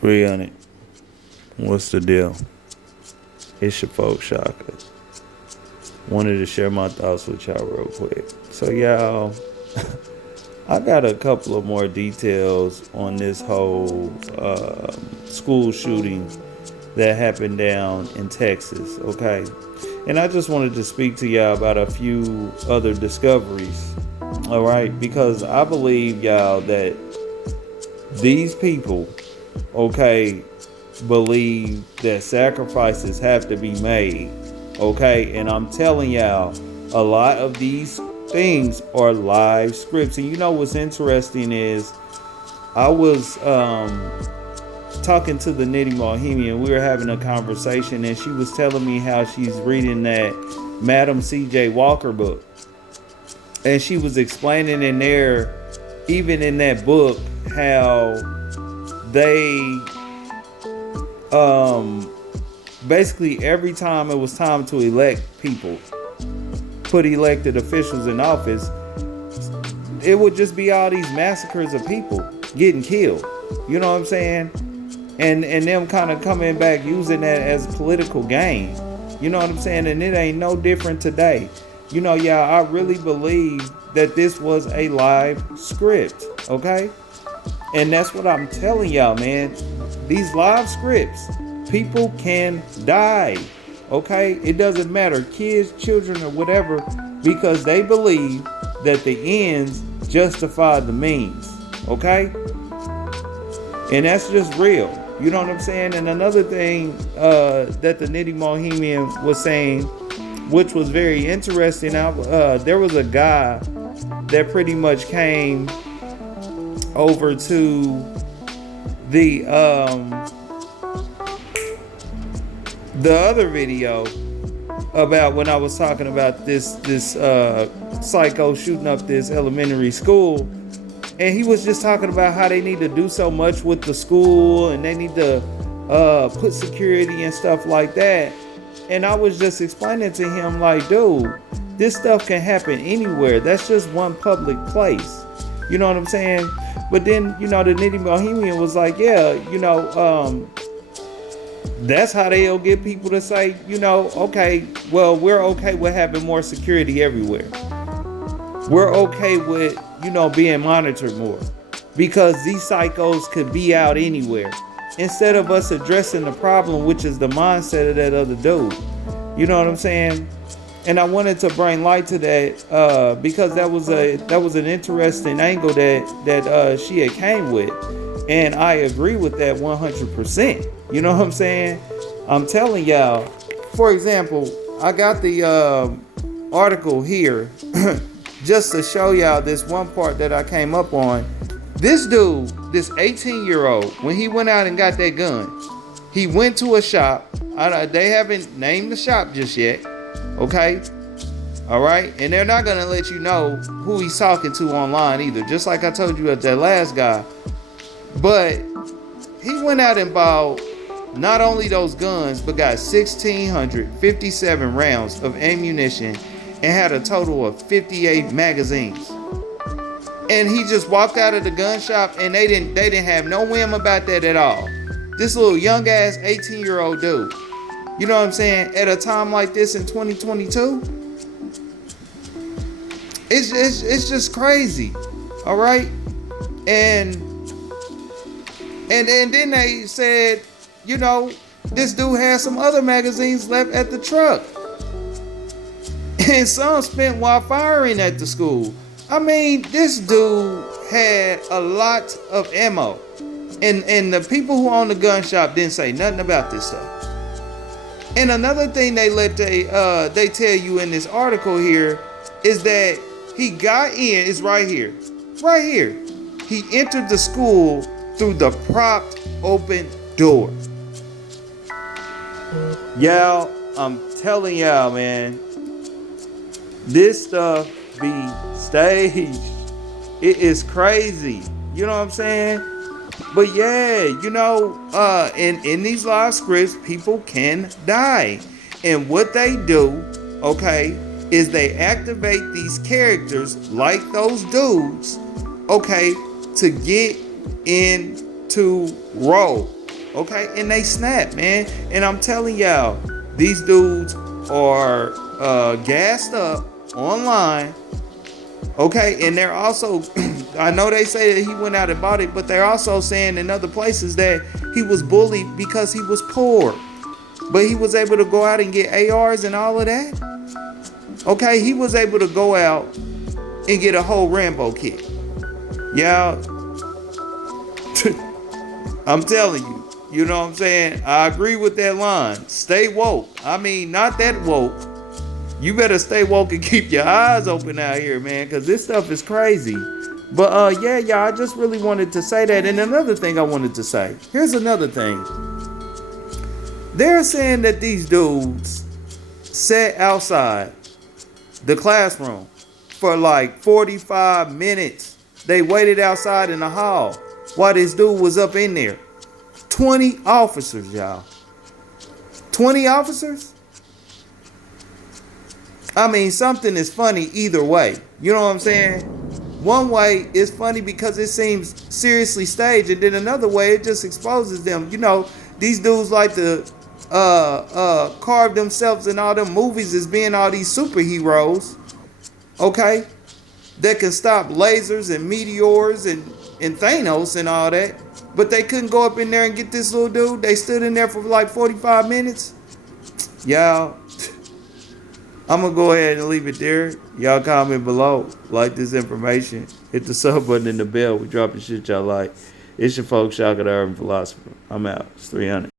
300. What's the deal? It's your folk Shaka. Wanted to share my thoughts with y'all real quick. So y'all, I got a couple of more details on this whole school shooting that happened down in Texas, okay? And I just wanted to speak to y'all about a few other discoveries, all right? Because I believe, y'all, that these people, okay, believe that sacrifices have to be made, okay? And I'm telling y'all, a lot of these things are live scripts. And you know what's interesting is I was talking to the Nitty Bohemian. We were having a conversation and she was telling me how she's reading that Madam C.J. Walker book. And she was explaining in there, even in that book, how they basically every time it was time to elect people, put elected officials in office, it would just be all these massacres of people getting killed. You know what I'm saying? And them kind of coming back using that as political gain. You know what I'm saying? And it ain't no different today. You know, y'all, I really believe that this was a live script, okay? And that's what I'm telling y'all, man. These live scripts, people can die, okay? It doesn't matter, kids, children, or whatever, because they believe that the ends justify the means, okay? And that's just real. You know what I'm saying? And another thing that the Nitty Bohemian was saying, which was very interesting, there was a guy that pretty much came over to the other video about when I was talking about this psycho shooting up this elementary school. And he was just talking about how they need to do so much with the school and they need to put security and stuff like that. And I was just explaining to him, like, dude, this stuff can happen anywhere. That's just one public place. You know what I'm saying? But then, you know, the Nitty Bohemian was like, yeah, you know, that's how they'll get people to say, you know, okay, well, we're okay with having more security everywhere. We're okay with, you know, being monitored more because these psychos could be out anywhere instead of us addressing the problem, which is the mindset of that other dude. You know what I'm saying? And I wanted to bring light to that because that was an interesting angle that she had came with, and I agree with that 100%. You know what I'm saying? I'm telling y'all. For example, I got the article here just to show y'all this one part that I came up on. This dude, this 18-year-old, when he went out and got that gun, he went to a shop. They haven't named the shop just yet. Okay? All right? And they're not going to let you know who he's talking to online either. Just like I told you at that last guy. But he went out and bought not only those guns, but got 1,657 rounds of ammunition and had a total of 58 magazines. And he just walked out of the gun shop and they didn't have no whim about that at all. This little young ass 18-year-old dude. You know what I'm saying? At a time like this in 2022, it's just crazy. All right? And then they said, you know, this dude had some other magazines left at the truck. And some spent while firing at the school. I mean, this dude had a lot of ammo. And the people who own the gun shop didn't say nothing about this stuff. And another thing they tell you in this article here is that he got in, it's right here. Right here. He entered the school through the propped open door. Y'all, I'm telling y'all, man, this stuff be staged. It is crazy. You know what I'm saying? But yeah, you know, in these live scripts, people can die. And what they do, okay, is they activate these characters like those dudes, okay, to get into role. Okay, and they snap, man. And I'm telling y'all, these dudes are gassed up online. Okay, and they're also, I know they say that he went out and bought it, but they're also saying in other places that he was bullied because he was poor. But he was able to go out and get ARs and all of that. Okay, he was able to go out and get a whole Rambo kit. Y'all, I'm telling you, you know what I'm saying? I agree with that line. Stay woke. I mean, not that woke. You better stay woke and keep your eyes open out here, man, because this stuff is crazy. But yeah, y'all, I just really wanted to say that. And another thing I wanted to say. Here's another thing. They're saying that these dudes sat outside the classroom for like 45 minutes. They waited outside in the hall while this dude was up in there. 20 officers, y'all. 20 officers? I mean, something is funny either way. You know what I'm saying? One way it's funny because it seems seriously staged, and then another way it just exposes them. You know, these dudes like to carve themselves in all them movies as being all these superheroes, okay, that can stop lasers and meteors and Thanos and all that. But they couldn't go up in there and get this little dude. They stood in there for like 45 minutes. Y'all, I'm going to go ahead and leave it there. Y'all comment below. Like this information. Hit the sub button and the bell. We dropping shit y'all like. It's your folks, Shaka the Urban Philosopher. I'm out. It's 300.